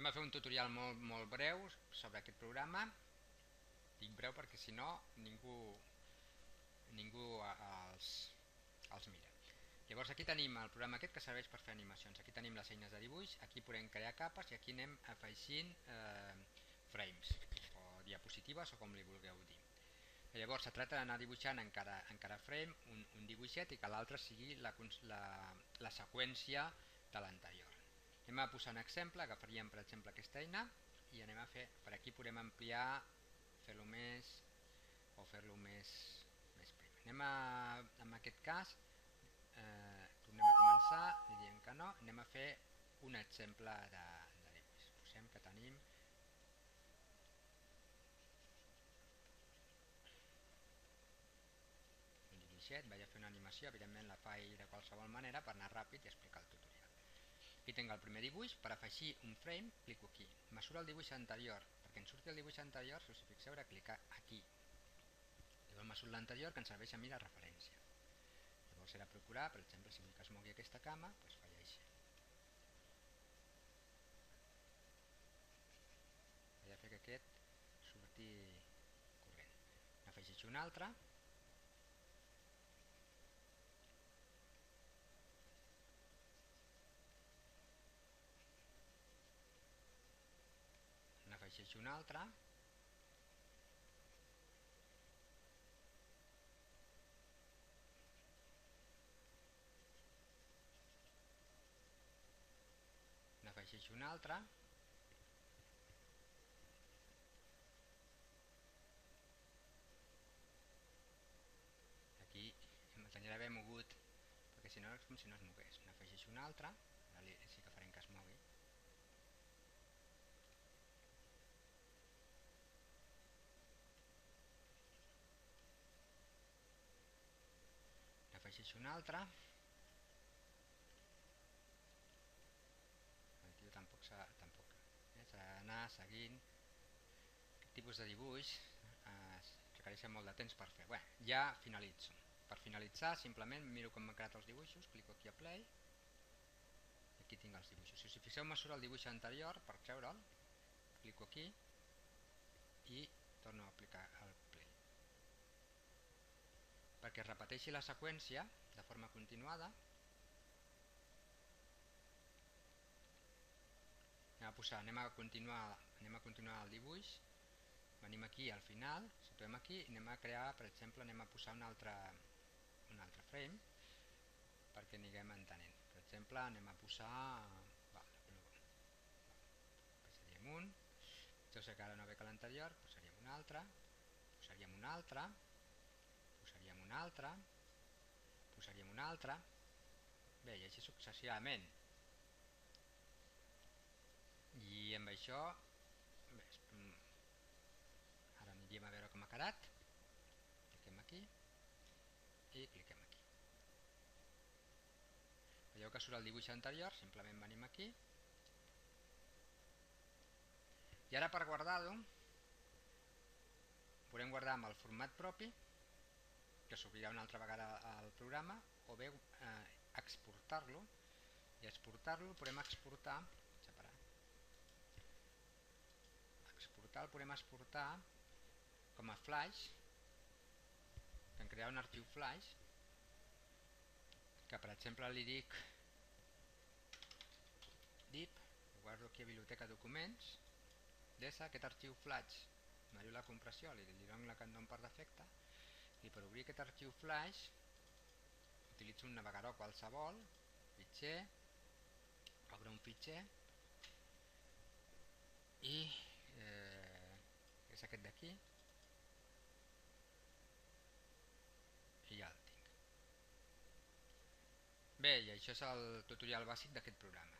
Anem a fer un tutorial molt breu sobre aquest programa. Dic breu perquè si no ningú els mira. Llavors aquí tenim el programa aquest que serveix per fer animacions. Aquí tenim les eines de dibuix, aquí podem crear capes i aquí anem afegint frames o diapositives o com li vulgueu dir. Llavors se tracta d'anar dibuixant en cada frame un dibuixet i que l'altre sigui la seqüència de l'anterior. Anem a posar un exemple, agafaríem per exemple aquesta eina i anem a fer, per aquí podem ampliar, fer-lo més o fer-lo més prim. En aquest cas, tornem a començar, li diem que no, anem a fer un exemple de dibuix. Posem que tenim un dibuixet, vaig a fer una animació, evidentment la faig de qualsevol manera per anar ràpid i explicar el tutorial. Aquí tinc el primer dibuix, per afegir un frame clico aquí, mesura el dibuix anterior, perquè em surti el dibuix anterior, si us fixeu era clicar aquí, llavors mesura l'anterior que ens serveix a mi de referència. Llavors era procurar, per exemple, si vull que es mogui aquesta cama, doncs faig així. Vaig a fer que aquest surti corrent. N'afegeixo un altre, n'afegeixo un altre, n'afegeixo un altre, aquí em tenia d'haver mogut perquè si no és com si no es mogués. N'afegeixo un altre, ara sí que farem que es mogui. N'afegeixo un altre, el tio tampoc s'ha d'anar seguint. Aquest tipus de dibuix requereixen molt de temps per fer. Bé, ja finalitzo. Per finalitzar simplement miro com m'han quedat els dibuixos, clico aquí a play i aquí tinc els dibuixos. Si us fixeu mesura el dibuix anterior per treure'l, clico aquí i torno a aplicar el play perquè es repeteixi la seqüència de forma continuada. Anem a continuar el dibuix, venim aquí al final, situem aquí i anem a crear, per exemple, anem a posar un altre frame perquè anirem entenent. Per exemple, anem a posar posaríem un, ja sé que ara no ve que l'anterior, posaríem un altre, posaríem un altre, posaríem un altre, posaríem un altre, bé, i així successivament. I amb això bé, ara aniríem a veure com ha quedat, cliquem aquí i cliquem aquí. Veieu que surt el dibuix anterior, simplement venim aquí i ara per guardar-ho podem guardar amb el format propi que s'obrirà una altra vegada al programa o bé exportar-lo i exportar-lo podem exportar el podem exportar com a flash, en crear un arxiu flash que per exemple li dic dip, ho guardo aquí a biblioteca documents, aquest arxiu flash m'ajuda la compressió, li dono la que em dona per defecte i per obrir aquest arxiu flash utilitzo un navegador qualsevol, fitxer, obre un fitxer i és aquest d'aquí i ja el tinc. Bé, i això és el tutorial bàsic d'aquest programa.